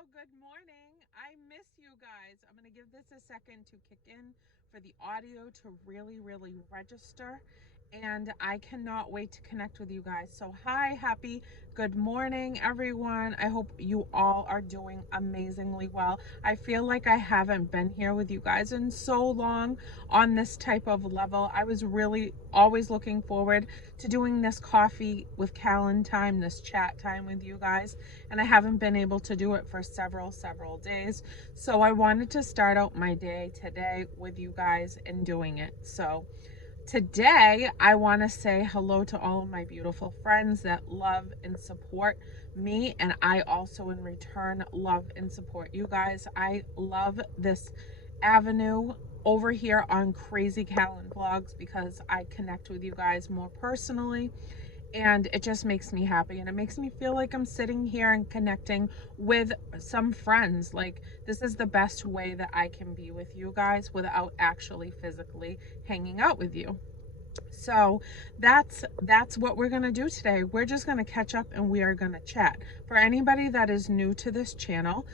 Good morning. I miss you guys. I'm going to give this a second to kick in for the audio to really register. And I cannot wait to connect with you guys. So, hi, happy good morning, everyone. I hope you all are doing amazingly well. I feel like I haven't been here with you guys in so long on this type of level. I was really always looking forward to doing this coffee with Kalyn time, this chat time with you guys, and I haven't been able to do it for several days. So I wanted to start out my day today with you guys and doing it. So today I want to say hello to all of my beautiful friends that love and support me, and I also in return love and support you guys. I love this avenue over here on Crazy Kalyn Vlogs because I connect with you guys more personally, and it just makes me happy, and it makes me feel like I'm sitting here and connecting with some friends. Like, this is the best way that I can be with you guys without actually physically hanging out with you. So that's what we're going to do today. We're just going to catch up and we are going to chat. For anybody that is new to this channel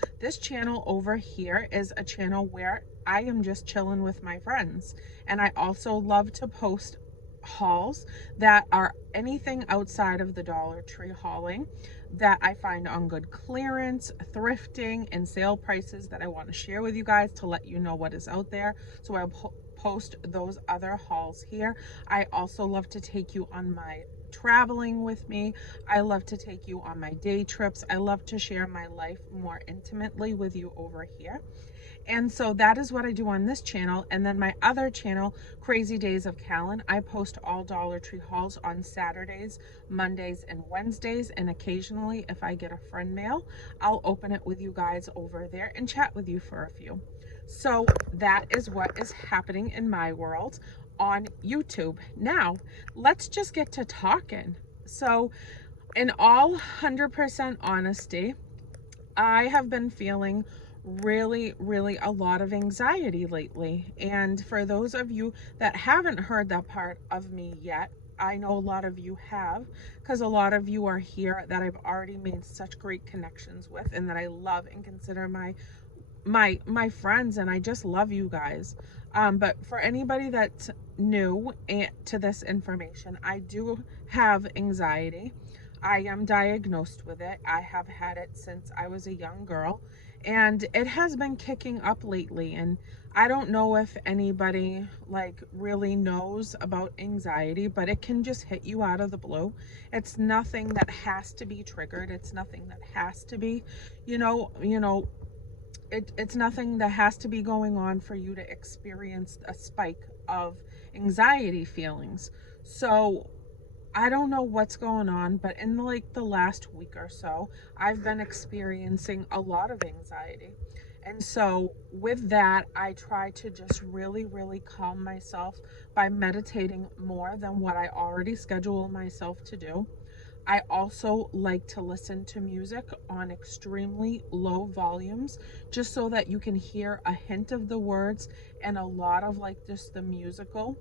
over here is a channel where I am just chilling with my friends, and I also love to post hauls that are anything outside of the Dollar Tree hauling that I find on good clearance, thrifting, and sale prices that I want to share with you guys to let you know what is out there. So I'll post those other hauls here. I also love to take you on my traveling with me. I love to take you on my day trips. I love to share my life more intimately with you over here. And so that is what I do on this channel. And then my other channel, Crazy Days of Kalyn, I post all Dollar Tree hauls on Saturdays, Mondays, and Wednesdays. And occasionally, if I get a friend mail, I'll open it with you guys over there and chat with you for a few. So that is what is happening in my world on YouTube. Now, let's just get to talking. So, in all 100% honesty, I have been feeling really a lot of anxiety lately. And for those of you that haven't heard that part of me yet, I know a lot of you have, because a lot of you are here that I've already made such great connections with and that I love and consider my friends, and I just love you guys. But for anybody that's new to this information, I do have anxiety. I am diagnosed with it. I have had it since I was a young girl, and it has been kicking up lately. And I don't know if anybody like really knows about anxiety, but it can just hit you out of the blue. It's nothing that has to be triggered. It's nothing that has to be, it's nothing that has to be going on for you to experience a spike of anxiety feelings. So I don't know what's going on, but in like the last week or so, I've been experiencing a lot of anxiety. And so with that, I try to just really calm myself by meditating more than what I already schedule myself to do. I also like to listen to music on extremely low volumes just so that you can hear a hint of the words and a lot of like just the musical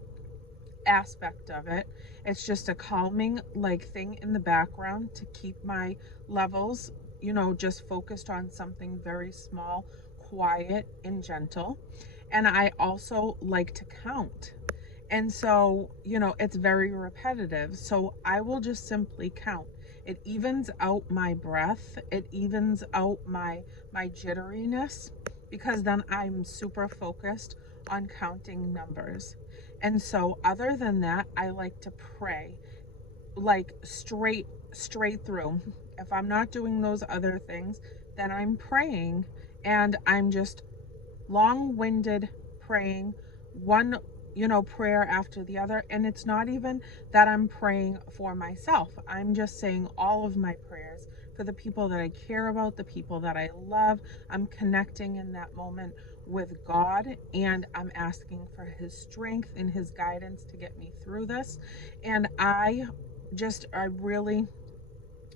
aspect of it. It's just a calming like thing in the background to keep my levels, just focused on something very small, quiet, and gentle. And I also like to count. And so, it's very repetitive. So I will just simply count. It evens out my breath. It evens out my jitteriness, because then I'm super focused on counting numbers. And so other than that, I like to pray like straight through. If I'm not doing those other things, then I'm praying, and I'm just long-winded praying one prayer after the other. And it's not even that I'm praying for myself. I'm just saying all of my prayers for the people that I care about, the people that I love. I'm connecting in that moment with God, and I'm asking for his strength and his guidance to get me through this. And I really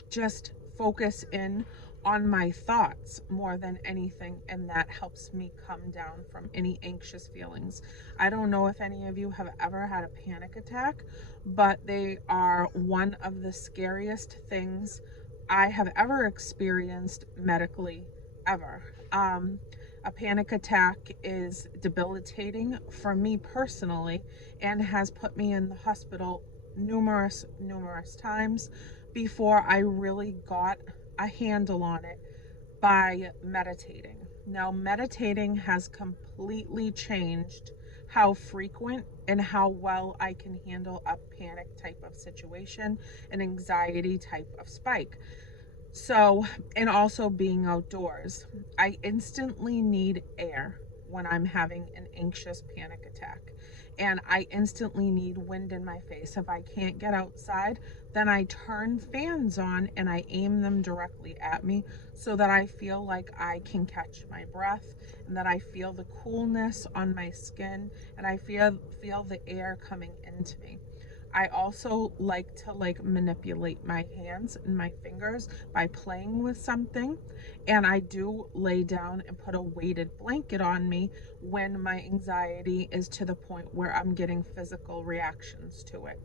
just focus in on my thoughts more than anything, and that helps me come down from any anxious feelings. I don't know if any of you have ever had a panic attack, but they are one of the scariest things I have ever experienced medically ever. A panic attack is debilitating for me personally and has put me in the hospital numerous times before I really got a handle on it by meditating. Now, meditating has completely changed how frequent and how well I can handle a panic type of situation, an anxiety type of spike. So, and also being outdoors, I instantly need air when I'm having an anxious panic attack. And I instantly need wind in my face. If I can't get outside, then I turn fans on and I aim them directly at me so that I feel like I can catch my breath and that I feel the coolness on my skin and I feel the air coming into me. I also like to manipulate my hands and my fingers by playing with something. And I do lay down and put a weighted blanket on me when my anxiety is to the point where I'm getting physical reactions to it.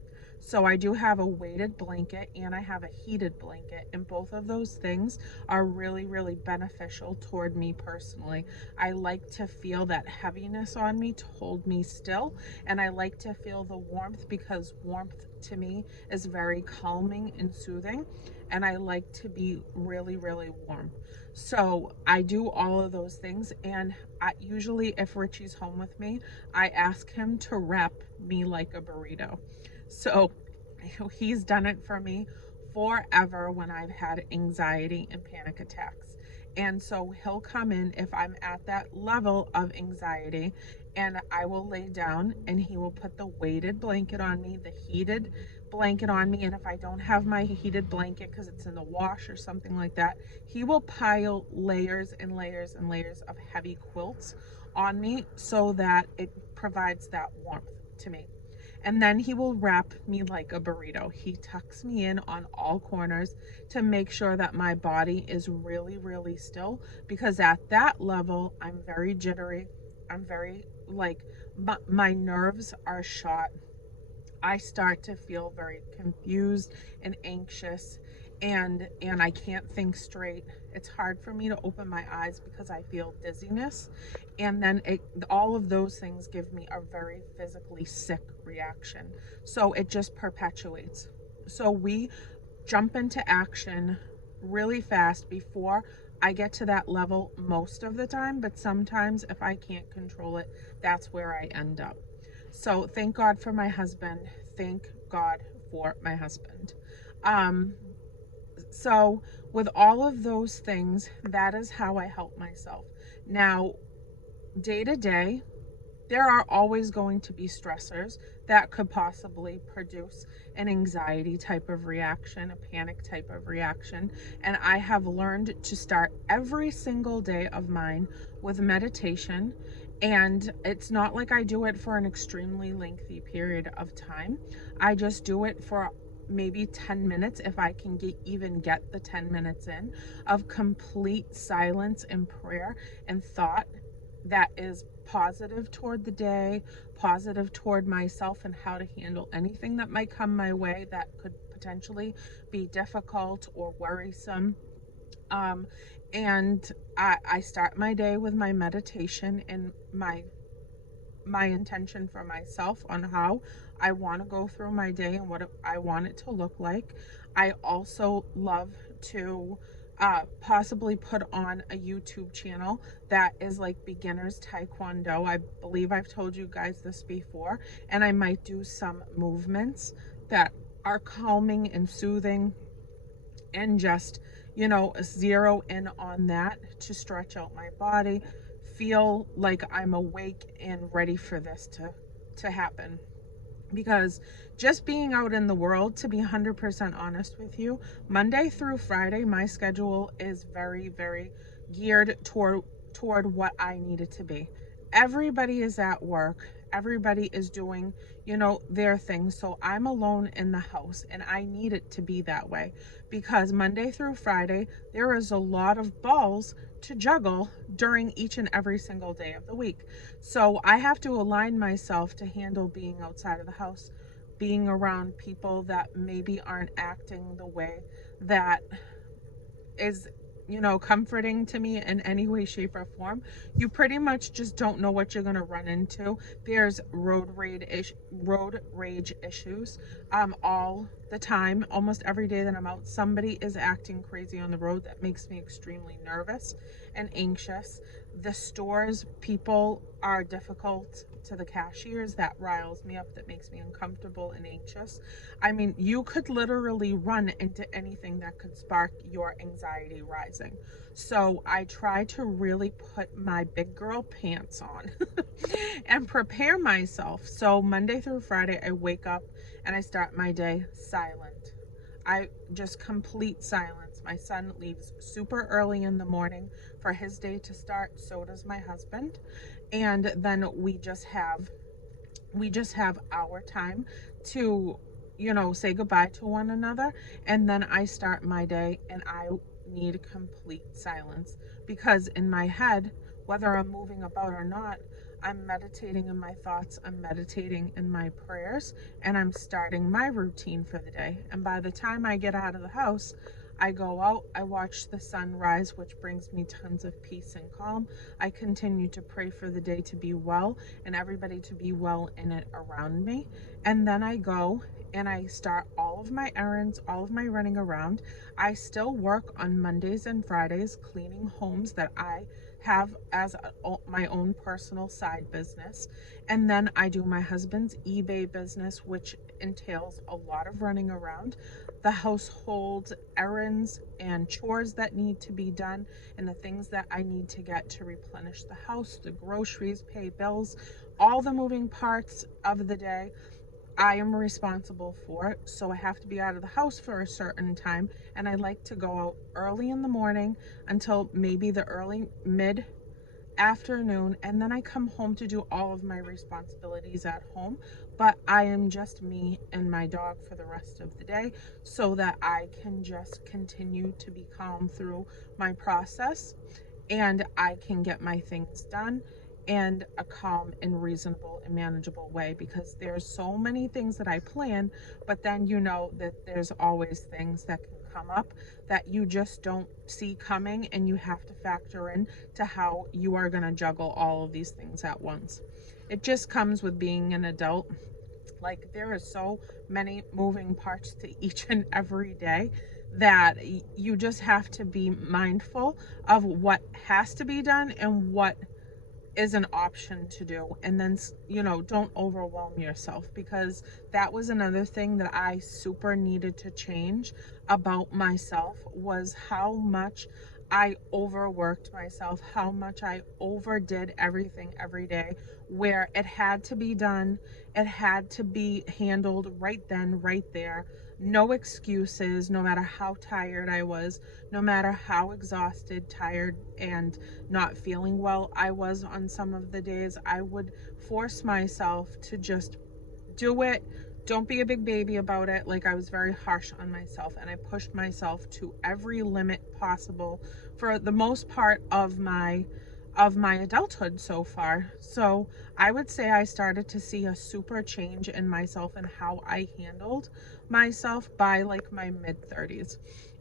So I do have a weighted blanket and I have a heated blanket, and both of those things are really beneficial toward me personally. I like to feel that heaviness on me to hold me still, and I like to feel the warmth because warmth to me is very calming and soothing, and I like to be really warm. So I do all of those things, and usually if Richie's home with me, I ask him to wrap me like a burrito. So he's done it for me forever when I've had anxiety and panic attacks. And so he'll come in if I'm at that level of anxiety, and I will lay down and he will put the weighted blanket on me, the heated blanket on me. And if I don't have my heated blanket because it's in the wash or something like that, he will pile layers and layers and layers of heavy quilts on me so that it provides that warmth to me. And then he will wrap me like a burrito. He tucks me in on all corners to make sure that my body is really still, because at that level, I'm very jittery. I'm very my nerves are shot. I start to feel very confused and anxious, and I can't think straight. It's hard for me to open my eyes because I feel dizziness, and then all of those things give me a very physically sick reaction. So it just perpetuates. So we jump into action really fast before I get to that level most of the time, but sometimes if I can't control it, that's where I end up. So thank God for my husband. Thank God for my husband. Um, so with all of those things, that is how I help myself. Now, day to day, there are always going to be stressors that could possibly produce an anxiety type of reaction, a panic type of reaction. And I have learned to start every single day of mine with meditation. And it's not like I do it for an extremely lengthy period of time. I just do it for maybe 10 minutes if I can even get the 10 minutes in of complete silence and prayer and thought that is positive toward the day, positive toward myself and how to handle anything that might come my way that could potentially be difficult or worrisome. And I start my day with my meditation and my intention for myself on how I want to go through my day and what I want it to look like. I also love to possibly put on a YouTube channel that is like beginners taekwondo. I believe I've told you guys this before, and I might do some movements that are calming and soothing, and just zero in on that to stretch out my body, feel like I'm awake and ready for this to happen. Because just being out in the world, to be 100% honest with you, Monday through Friday, my schedule is very geared toward what I need it to be. Everybody is at work. Everybody is doing, their thing. So I'm alone in the house, and I need it to be that way because Monday through Friday, there is a lot of balls to juggle during each and every single day of the week. So I have to align myself to handle being outside of the house, being around people that maybe aren't acting the way that is you know, comforting to me in any way, shape, or form. You pretty much just don't know what you're going to run into. There's road rage issues all the time. Almost every day that I'm out, somebody is acting crazy on the road. That makes me extremely nervous and anxious. The stores, people are difficult to the cashiers. That riles me up. That makes me uncomfortable and anxious. I mean, you could literally run into anything that could spark your anxiety rising. So I try to really put my big girl pants on and prepare myself. So Monday through Friday, I wake up and I start my day silent. I just complete silence. My son leaves super early in the morning for his day to start. So does my husband. And then we just have our time to, you know, say goodbye to one another. And then I start my day and I need complete silence because in my head, whether I'm moving about or not, I'm meditating in my thoughts, I'm meditating in my prayers, and I'm starting my routine for the day. And by the time I get out of the house, I go out, I watch the sun rise, which brings me tons of peace and calm. I continue to pray for the day to be well and everybody to be well in it around me. And then I go and I start all of my errands, all of my running around. I still work on Mondays and Fridays cleaning homes that I have as my own personal side business. And then I do my husband's eBay business, which entails a lot of running around, the household errands and chores that need to be done, and the things that I need to get to replenish the house, the groceries, pay bills, all the moving parts of the day. I am responsible for it, so I have to be out of the house for a certain time, and I like to go out early in the morning until maybe the early mid afternoon, and then I come home to do all of my responsibilities at home. But I am just me and my dog for the rest of the day so that I can just continue to be calm through my process and I can get my things done in a calm and reasonable and manageable way, because there's so many things that I plan, but then you know that there's always things that can come up that you just don't see coming, and you have to factor in to how you are going to juggle all of these things at once. It just comes with being an adult. Like, there are so many moving parts to each and every day that you just have to be mindful of what has to be done and what is an option to do. And then, you know, don't overwhelm yourself, because that was another thing that I super needed to change about myself, was how much I overworked myself, how much I overdid everything every day, where it had to be done, it had to be handled right then, right there. No excuses, no matter how tired I was, no matter how exhausted, tired, and not feeling well I was on some of the days. I would force myself to just do it. Don't be a big baby about it. Like, I was very harsh on myself, and I pushed myself to every limit possible for the most part of my adulthood so far. So I would say I started to see a super change in myself and how I handled myself by like my mid 30s.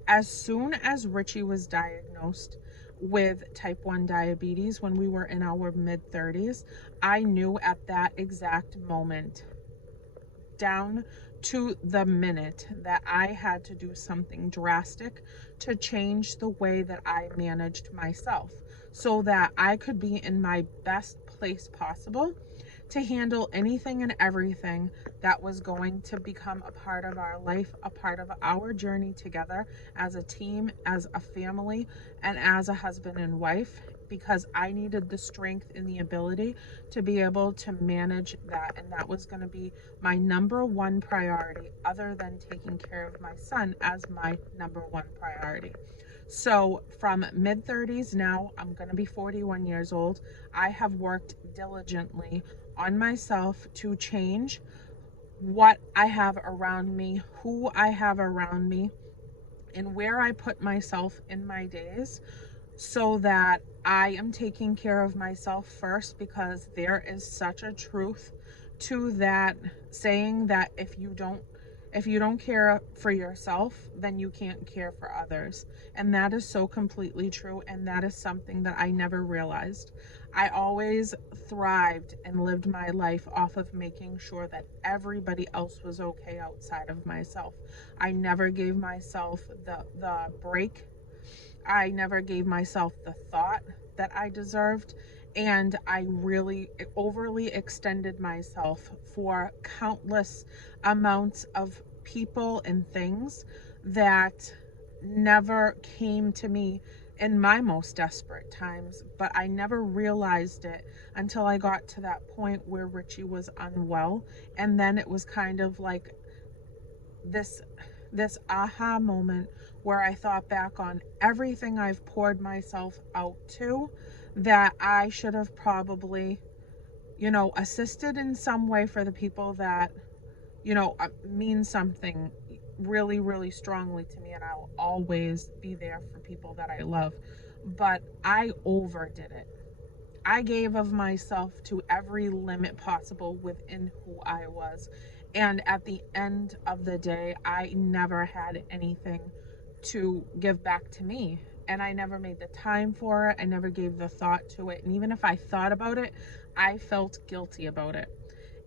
As soon as Richie was diagnosed with type 1 diabetes when we were in our mid 30s, I knew at that exact moment, down to the minute, that I had to do something drastic to change the way that I managed myself so that I could be in my best place possible to handle anything and everything that was going to become a part of our life, a part of our journey together as a team, as a family, and as a husband and wife, because I needed the strength and the ability to be able to manage that. And that was going to be my number one priority, other than taking care of my son as my number one priority. So from mid 30s, now I'm going to be 41 years old, I have worked diligently on myself to change what I have around me, who I have around me, and where I put myself in my days, so that I am taking care of myself first, because there is such a truth to that saying that if If you don't care for yourself, then you can't care for others. And that is so completely true. And that is something that I never realized. I always thrived and lived my life off of making sure that everybody else was okay outside of myself. I never gave myself the break. I never gave myself the thought that I deserved. And I really overly extended myself for countless amounts of people and things that never came to me in my most desperate times. But I never realized it until I got to that point where Richie was unwell. And then it was kind of like this aha moment where I thought back on everything I've poured myself out to, that I should have probably, assisted in some way for the people that, mean something really, really strongly to me. And I'll always be there for people that I love. But I overdid it. I gave of myself to every limit possible within who I was. And at the end of the day, I never had anything to give back to me. And I never made the time for it. I never gave the thought to it. And even if I thought about it, I felt guilty about it.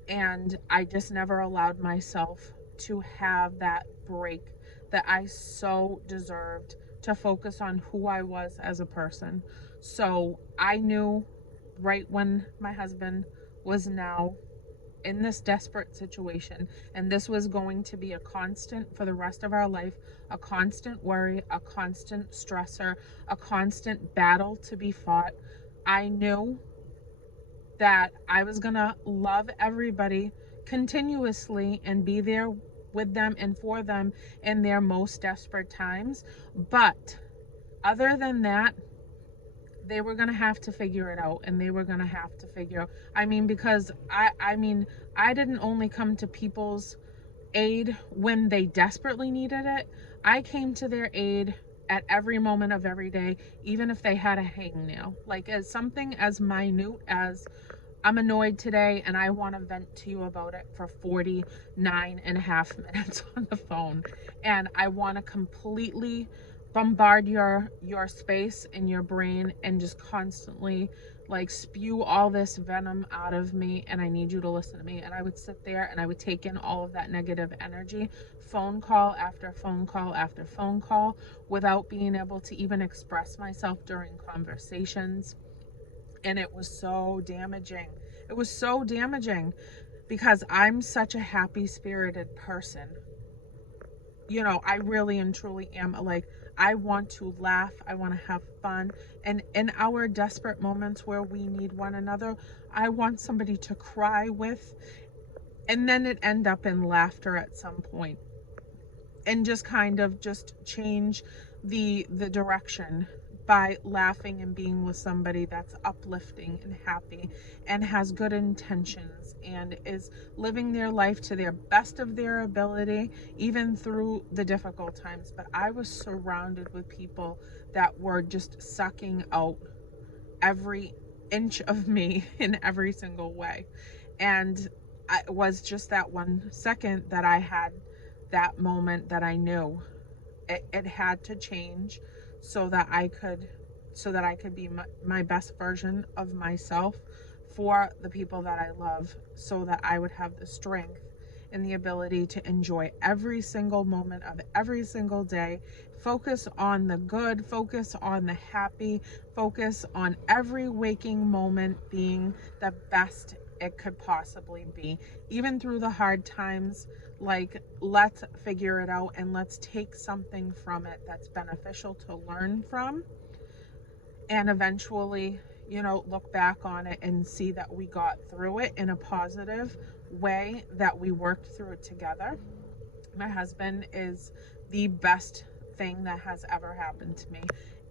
And I just never allowed myself to have that break that I so deserved, to focus on who I was as a person. So I knew right when my husband was now in this desperate situation, and this was going to be a constant for the rest of our life, a constant worry, a constant stressor, a constant battle to be fought. I knew that I was gonna love everybody continuously and be there with them and for them in their most desperate times. But other than that, they were going to have to figure it out, and they were going to have to figure, because I didn't only come to people's aid when they desperately needed it. I came to their aid at every moment of every day, even if they had a hangnail, like as something as minute as, I'm annoyed today and I want to vent to you about it for 49 and a half minutes on the phone. And I want to completely bombard your space in your brain and just constantly like spew all this venom out of me, and I need you to listen to me. And I would sit there and I would take in all of that negative energy, phone call after phone call after phone call, without being able to even express myself during conversations. And it was so damaging. It was so damaging because I'm such a happy spirited person. I really and truly am. Like, I want to laugh. I want to have fun. And in our desperate moments where we need one another, I want somebody to cry with, and then it end up in laughter at some point, and just kind of just change the direction by laughing and being with somebody that's uplifting and happy and has good intentions and is living their life to their best of their ability, even through the difficult times. But I was surrounded with people that were just sucking out every inch of me in every single way. And it was just that 1 second that I had that moment that I knew it had to change so that I could be my best version of myself for the people that I love, so that I would have the strength and the ability to enjoy every single moment of every single day, focus on the good, focus on the happy, focus on every waking moment being the best it could possibly be, even through the hard times. Like, let's figure it out and let's take something from it that's beneficial to learn from, and eventually, look back on it and see that we got through it in a positive way, that we worked through it together. My husband is the best thing that has ever happened to me.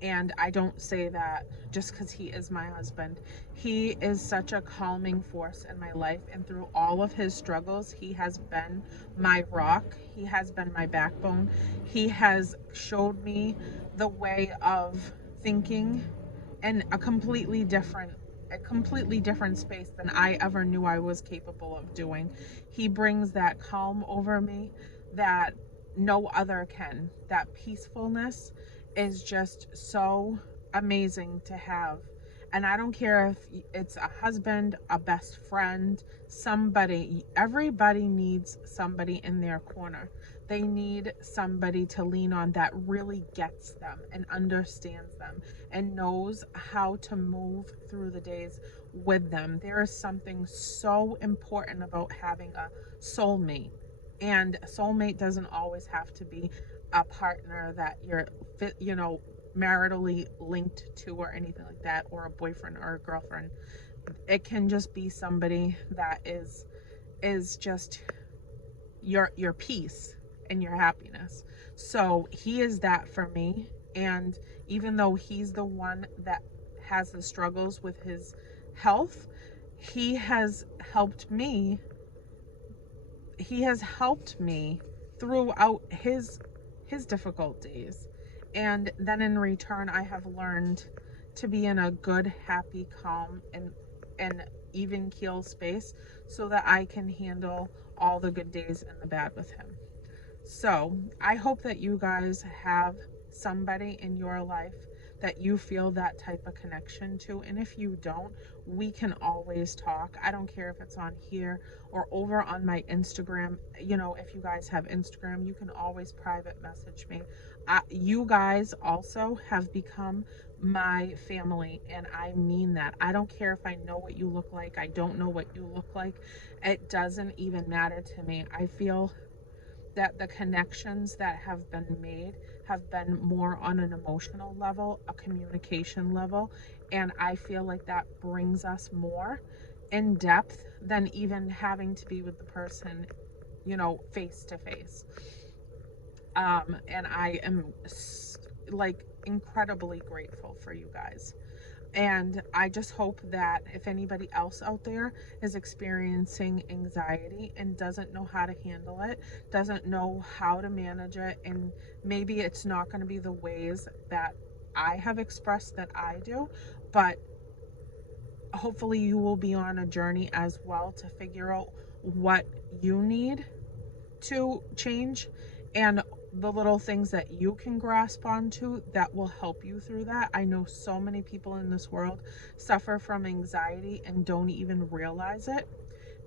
And I don't say that just because he is my husband. He is such a calming force in my life. And through all of his struggles, he has been my rock. He has been my backbone. He has showed me the way of thinking in a completely different space than I ever knew I was capable of doing. He brings that calm over me, that no other can. That peacefulness is just so amazing to have. And I don't care if it's a husband, a best friend, somebody, everybody needs somebody in their corner. They need somebody to lean on that really gets them and understands them and knows how to move through the days with them. There is something so important about having a soulmate. And a soulmate doesn't always have to be a partner that you're, maritally linked to or anything like that, or a boyfriend or a girlfriend. It can just be somebody that is just your peace and your happiness. So he is that for me. And even though he's the one that has the struggles with his health, he has helped me. He has helped me throughout his difficult days. And then in return, I have learned to be in a good, happy, calm, and even keel space so that I can handle all the good days and the bad with him. So I hope that you guys have somebody in your life that you feel that type of connection to. And if you don't, we can always talk. I don't care if it's on here or over on my Instagram. If you guys have Instagram, you can always private message me. You guys also have become my family, and I mean that. I don't care if I know what you look like. I don't know what you look like. It doesn't even matter to me. I feel that the connections that have been made have been more on an emotional level, a communication level, and I feel like that brings us more in depth than even having to be with the person, face to face. And I am incredibly grateful for you guys. And I just hope that if anybody else out there is experiencing anxiety and doesn't know how to handle it, doesn't know how to manage it, and maybe it's not going to be the ways that I have expressed that I do, but hopefully you will be on a journey as well to figure out what you need to change and the little things that you can grasp onto that will help you through that. I know so many people in this world suffer from anxiety and don't even realize it,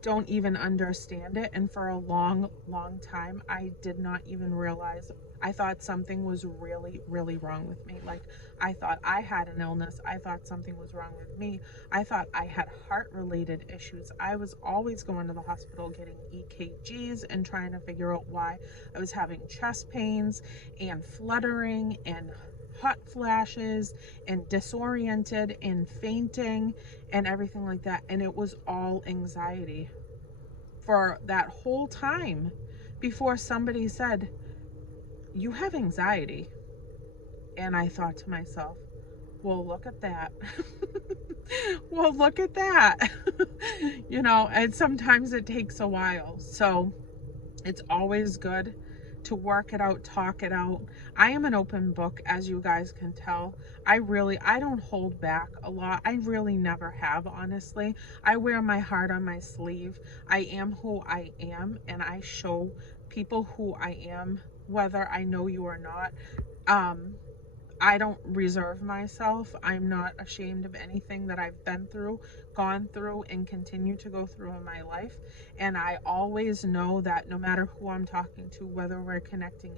don't even understand it. And for a long, long time, I did not even realize. I thought something was really, really wrong with me. Like, I thought I had an illness. I thought something was wrong with me. I thought I had heart-related issues. I was always going to the hospital getting EKGs and trying to figure out why I was having chest pains and fluttering and hot flashes and disoriented and fainting and everything like that. And it was all anxiety for that whole time before somebody said, "You have anxiety." And I thought to myself, well, look at that. Well, look at that. And sometimes it takes a while. So it's always good to work it out, talk it out. I am an open book, as you guys can tell. I don't hold back a lot. I really never have, honestly. I wear my heart on my sleeve. I am who I am, and I show people who I am, whether I know you or not. I don't reserve myself. I'm not ashamed of anything that I've been through, gone through, and continue to go through in my life. And I always know that no matter who I'm talking to, whether we're connecting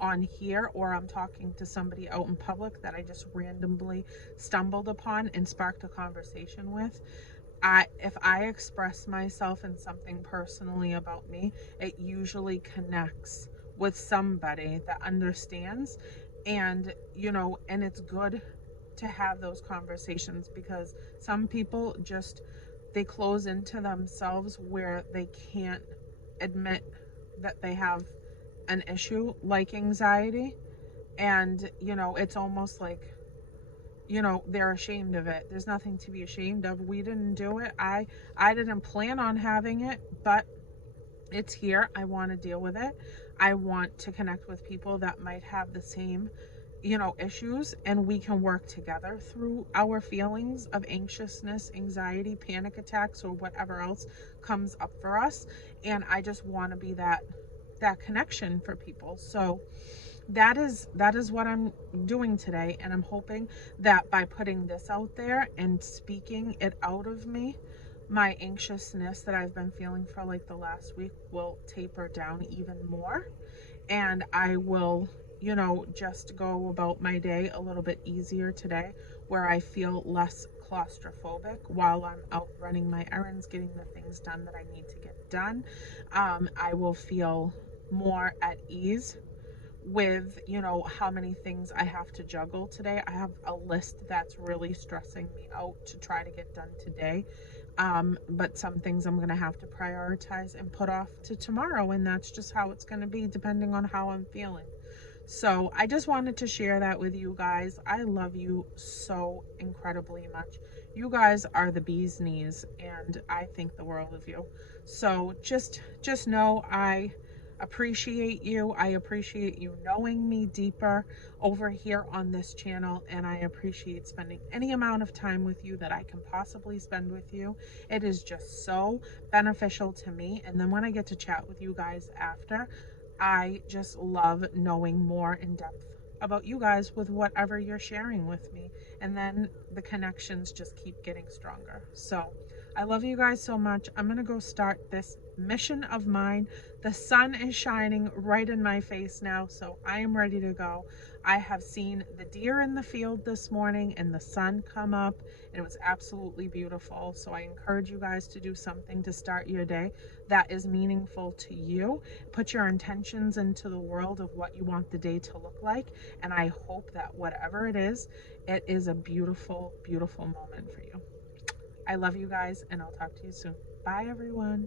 on here or I'm talking to somebody out in public that I just randomly stumbled upon and sparked a conversation with, if I express myself in something personally about me, it usually connects with somebody that understands. And and it's good to have those conversations, because some people they close into themselves where they can't admit that they have an issue like anxiety. And it's almost like they're ashamed of it. There's nothing to be ashamed of. We didn't do it. I didn't plan on having it, but it's here. I want to deal with it. I want to connect with people that might have the same, issues, and we can work together through our feelings of anxiousness, anxiety, panic attacks, or whatever else comes up for us. And I just want to be that that connection for people. So that is what I'm doing today, and I'm hoping that by putting this out there and speaking it out of me, my anxiousness that I've been feeling for like the last week will taper down even more, and I will, just go about my day a little bit easier today, where I feel less claustrophobic while I'm out running my errands, getting the things done that I need to get done. I will feel more at ease with, how many things I have to juggle today. I have a list that's really stressing me out to try to get done today. But some things I'm going to have to prioritize and put off to tomorrow. And that's just how it's going to be depending on how I'm feeling. So I just wanted to share that with you guys. I love you so incredibly much. You guys are the bee's knees, and I think the world of you. So just know I appreciate you. I appreciate you knowing me deeper over here on this channel, and I appreciate spending any amount of time with you that I can possibly spend with you. It is just so beneficial to me. And then when I get to chat with you guys after, I just love knowing more in depth about you guys with whatever you're sharing with me. And then the connections just keep getting stronger. So I love you guys so much. I'm going to go start this mission of mine. The sun is shining right in my face now, so I am ready to go. I have seen the deer in the field this morning and the sun come up, and it was absolutely beautiful. So I encourage you guys to do something to start your day that is meaningful to you. Put your intentions into the world of what you want the day to look like, and I hope that whatever it is a beautiful, beautiful moment for you. I love you guys, and I'll talk to you soon. Bye, everyone.